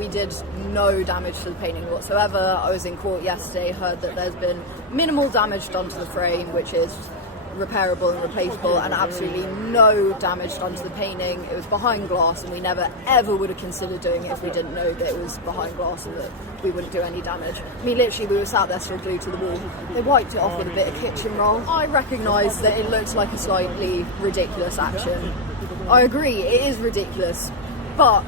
we did no damage to the painting whatsoever. I was in court yesterday, heard that there's been minimal damage done to the frame, which is repairable and replaceable, and absolutely no damage done to the painting. It was behind glass, and we never ever would have considered doing it if we didn't know that it was behind glass and that we wouldn't do any damage. I mean, literally, we were sat there still glued to the wall. They wiped it off with a bit of kitchen roll. I recognise that it looked like a slightly ridiculous action. I agree, it is ridiculous, but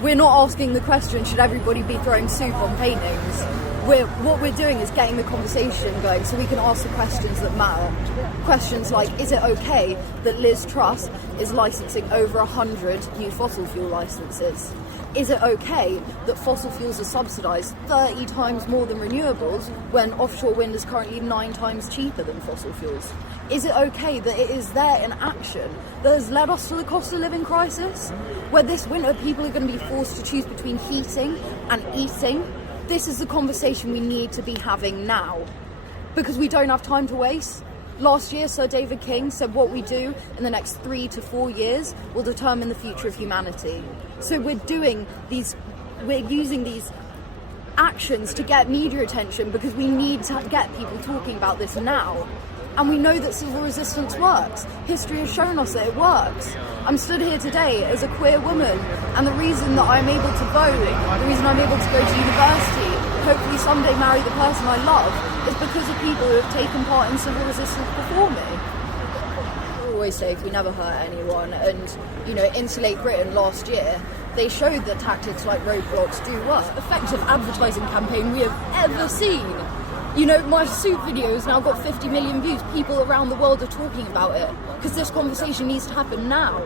we're not asking the question, should everybody be throwing soup on paintings? What we're doing is getting the conversation going so we can ask the questions that matter. Questions like, is it okay that Liz Truss is licensing over 100 new fossil fuel licenses? Is it okay that fossil fuels are subsidised 30 times more than renewables when offshore wind is currently 9 times cheaper than fossil fuels? Is it okay that it is there in action that has led us to the cost of living crisis? Where this winter people are going to be forced to choose between heating and eating? This is the conversation we need to be having now, because we don't have time to waste. Last year, Sir David King said what we do in the next 3 to 4 years will determine the future of humanity. So we're using these actions to get media attention because we need to get people talking about this now. And we know that civil resistance works. History has shown us that it works. I'm stood here today as a queer woman, and the reason that I'm able to vote, the reason I'm able to go to university, hopefully someday marry the person I love, is because of people who have taken part in civil resistance before me. We're always safe, we never hurt anyone, and, Insulate Britain last year, they showed that tactics like roadblocks do work. Effective advertising campaign we have ever seen. My soup video has now got 50 million views. People around the world are talking about it because this conversation needs to happen now.